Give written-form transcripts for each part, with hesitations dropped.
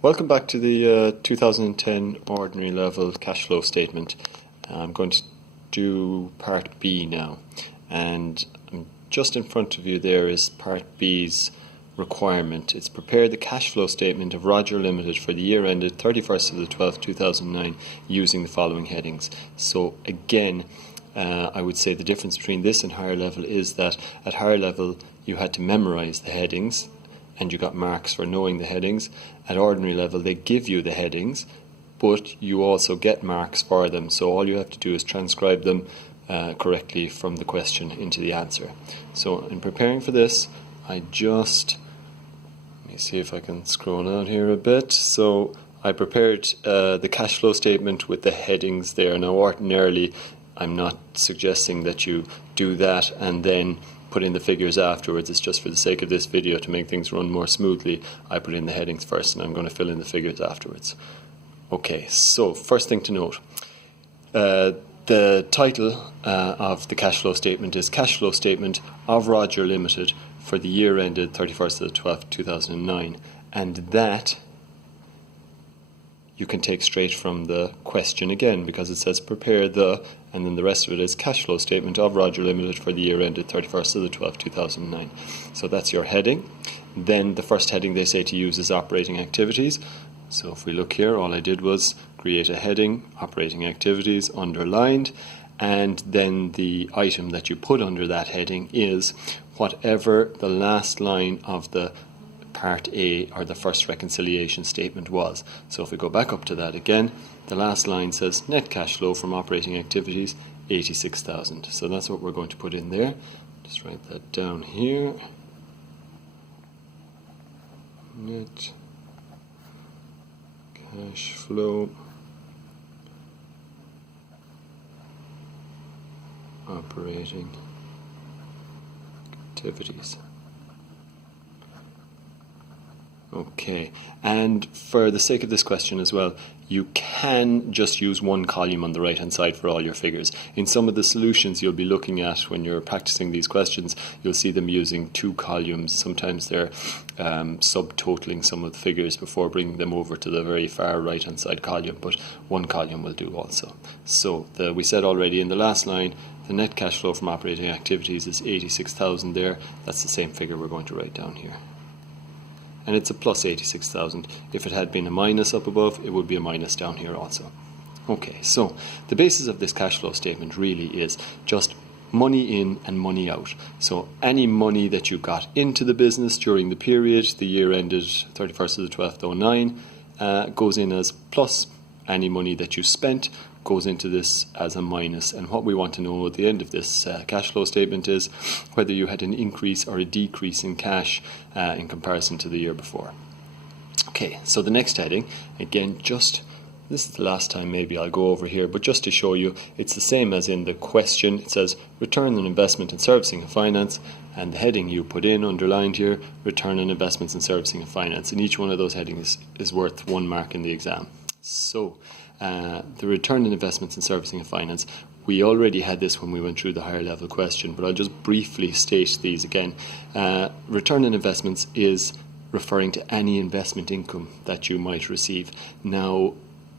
Welcome back to the 2010 ordinary level cash flow statement. I'm going to do part B now, and just in front of you there is part B's requirement. It's prepare the cash flow statement of Roger Limited for the year ended 31st of the 12th 2009 using the following headings. So again, I would say the difference between this and higher level is that at higher level you had to memorize the headings and you got marks for knowing the headings. At ordinary level they give you the headings, but you also get marks for them, so all you have to do is transcribe them correctly from the question into the answer. So in preparing for this, let me see if I can scroll out here a bit. So I prepared the cash flow statement with the headings there. Now ordinarily I'm not suggesting that you do that and then put in the figures afterwards. It's just for the sake of this video to make things run more smoothly. I put in the headings first and I'm going to fill in the figures afterwards. Okay, so first thing to note, the title of the cash flow statement is Cash Flow Statement of Roger Limited for the year ended 31st of the 12th 2009, and that you can take straight from the question again, because it says prepare the, and then the rest of it is cash flow statement of Roger Limited for the year ended 31st of the 12th 2009. So that's your heading. Then the first heading they say to use is operating activities. So if we look here, all I did was create a heading, operating activities, underlined, and then the item that you put under that heading is whatever the last line of the Part A or the first reconciliation statement was. So if we go back up to that again, the last line says net cash flow from operating activities 86,000. So that's what we're going to put in there. Just write that down here. Net cash flow operating activities. Okay, and for the sake of this question as well, you can just use one column on the right hand side for all your figures. In some of the solutions you'll be looking at when you're practicing these questions, you'll see them using two columns. Sometimes they're subtotaling some of the figures before bringing them over to the very far right hand side column, but one column will do also. So we said already in the last line, the net cash flow from operating activities is 86,000 there. That's the same figure we're going to write down here. And it's a plus 86,000. If it had been a minus up above, it would be a minus down here also. Okay, so the basis of this cash flow statement really is just money in and money out. So any money that you got into the business during the period, the year ended 31st of the 12th 09, goes in as plus. Any money that you spent goes into this as a minus, and what we want to know at the end of this cash flow statement is whether you had an increase or a decrease in cash in comparison to the year before. Okay, so the next heading, again, this is the last time maybe I'll go over here, but just to show you, it's the same as in the question. It says return on investment in servicing and finance, and the heading you put in underlined here, return on investments in servicing and finance, and each one of those headings is worth 1 mark in the exam. So the return on investments in servicing and finance, we already had this when we went through the higher level question, but I'll just briefly state these again. Return on investments is referring to any investment income that you might receive. Now,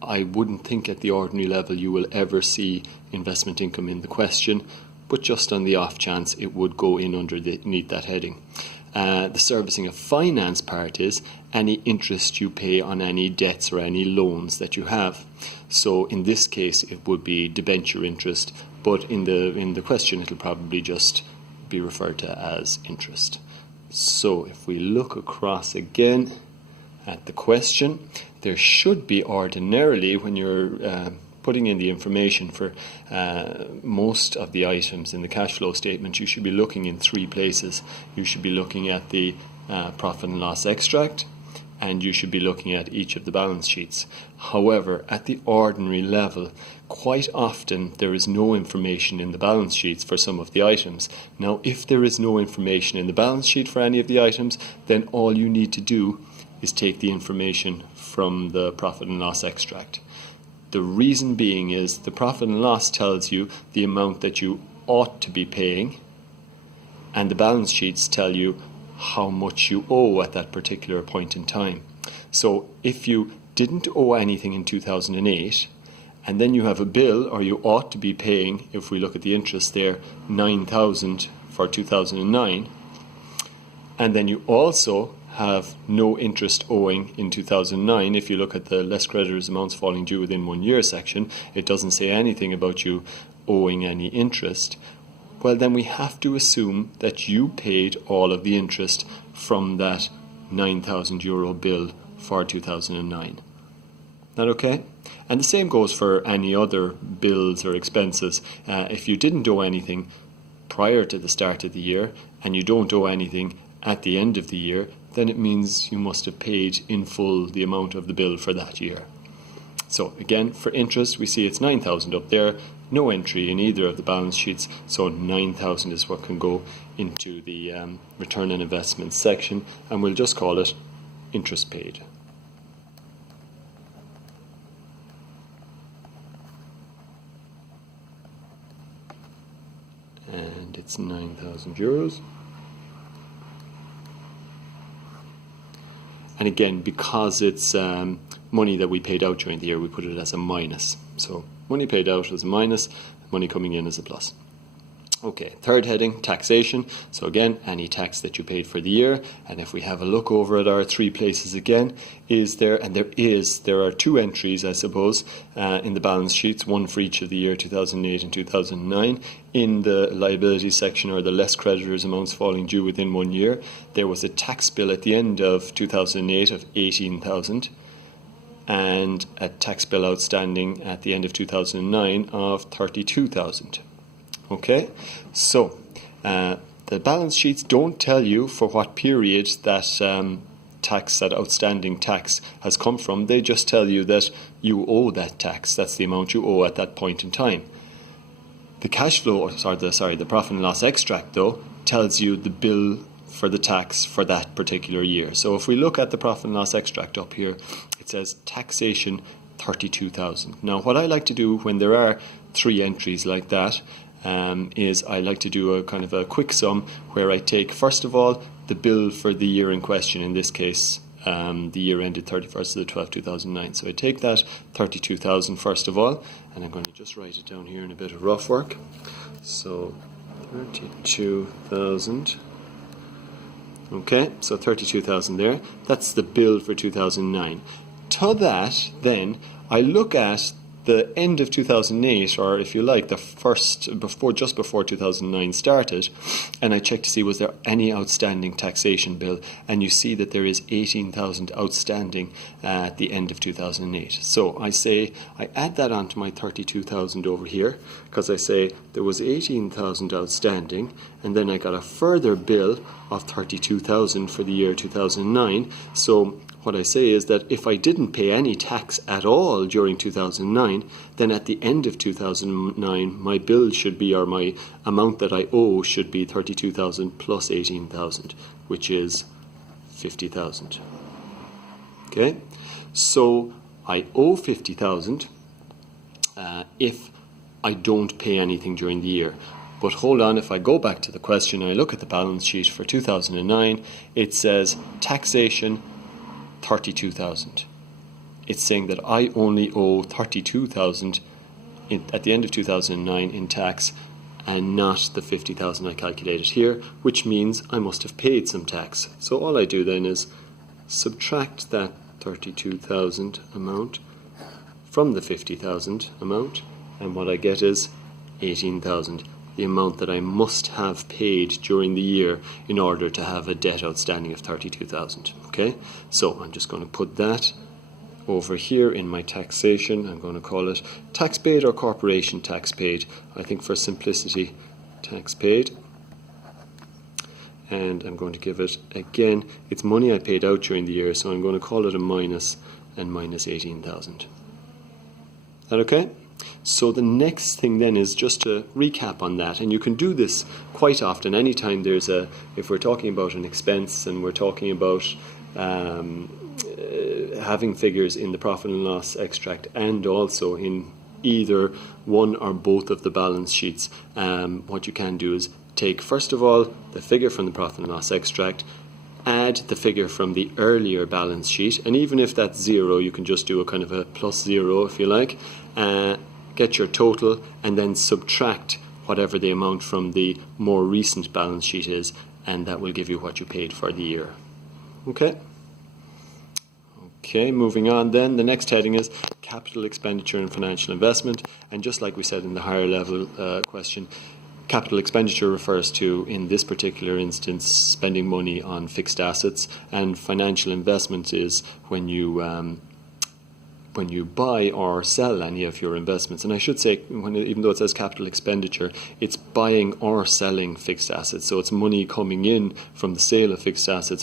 I wouldn't think at the ordinary level you will ever see investment income in the question, but just on the off chance it would go in underneath that heading. The servicing of finance part is any interest you pay on any debts or any loans that you have. So in this case it would be debenture interest, but in the question it'll probably just be referred to as interest. So if we look across again at the question, there should be ordinarily, when you're putting in the information for most of the items in the cash flow statement, you should be looking in 3 places. You should be looking at the profit and loss extract, and you should be looking at each of the balance sheets. However, at the ordinary level, quite often there is no information in the balance sheets for some of the items. Now, if there is no information in the balance sheet for any of the items, then all you need to do is take the information from the profit and loss extract. The reason being is the profit and loss tells you the amount that you ought to be paying, and the balance sheets tell you how much you owe at that particular point in time. So if you didn't owe anything in 2008, and then you have a bill, or you ought to be paying, if we look at the interest there, 9,000 for 2009, and then you also have no interest owing in 2009. If you look at the less creditors amounts falling due within 1 year section, it doesn't say anything about you owing any interest. Well, then we have to assume that you paid all of the interest from that €9,000 bill for 2009. That okay? And the same goes for any other bills or expenses. If you didn't owe anything prior to the start of the year, and you don't owe anything at the end of the year, then it means you must have paid in full the amount of the bill for that year. So again, for interest, we see it's 9,000 up there, no entry in either of the balance sheets, so 9,000 is what can go into the return on investment section, and we'll just call it interest paid. And it's €9,000. And again, because it's money that we paid out during the year, we put it as a minus. So money paid out as a minus, money coming in as a plus. Okay, third heading, taxation. So again, any tax that you paid for the year. And if we have a look over at our three places again, there are two entries, I suppose, in the balance sheets, one for each of the year 2008 and 2009. In the liability section, or the less creditors amounts falling due within 1 year, there was a tax bill at the end of 2008 of 18,000 and a tax bill outstanding at the end of 2009 of 32,000. Okay, so the balance sheets don't tell you for what period that outstanding tax has come from. They just tell you that you owe that tax. That's the amount you owe at that point in time. The the profit and loss extract, though, tells you the bill for the tax for that particular year. So if we look at the profit and loss extract up here, it says taxation 32,000. Now, what I like to do when there are three entries like that is I like to do a kind of a quick sum where I take, first of all, the bill for the year in question, in this case the year ended 31st of the 12th, 2009. So I take that 32,000 first of all, and I'm going to just write it down here in a bit of rough work. So 32,000. Okay, so 32,000 there. That's the bill for 2009. To that, then, I look at the end of 2008, or if you like, just before 2009 started, and I check to see was there any outstanding taxation bill, and you see that there is 18,000 outstanding at the end of 2008. So I add that onto my 32,000 over here, because I say there was 18,000 outstanding, and then I got a further bill of 32,000 for the year 2009. So what I say is that if I didn't pay any tax at all during 2009, then at the end of 2009, my bill should be, or my amount that I owe should be 32,000 plus 18,000, which is 50,000. Okay, so I owe 50,000 if I don't pay anything during the year. But hold on, if I go back to the question, I look at the balance sheet for 2009, it says taxation 32,000. It's saying that I only owe 32,000 at the end of 2009 in tax, and not the 50,000 I calculated here, which means I must have paid some tax. So all I do then is subtract that 32,000 amount from the 50,000 amount, and what I get is 18,000, the amount that I must have paid during the year in order to have a debt outstanding of 32,000. Okay, so I'm just going to put that over here in my taxation. I'm going to call it tax paid or corporation tax paid. I think for simplicity, tax paid. And I'm going to give it, again, it's money I paid out during the year, so I'm going to call it a minus, and minus 18,000. Is that okay? So the next thing then is just to recap on that, and you can do this quite often. Anytime if we're talking about an expense and we're talking about having figures in the profit and loss extract and also in either one or both of the balance sheets, what you can do is take, first of all, the figure from the profit and loss extract, add the figure from the earlier balance sheet, and even if that's 0, you can just do a kind of a +0 if you like, get your total, and then subtract whatever the amount from the more recent balance sheet is, and that will give you what you paid for the year. Okay, moving on then. The next heading is capital expenditure and financial investment. And just like we said in the higher level question, capital expenditure refers to, in this particular instance, spending money on fixed assets, and financial investment is when you buy or sell any of your investments. And I should say, even though it says capital expenditure, it's buying or selling fixed assets. So it's money coming in from the sale of fixed assets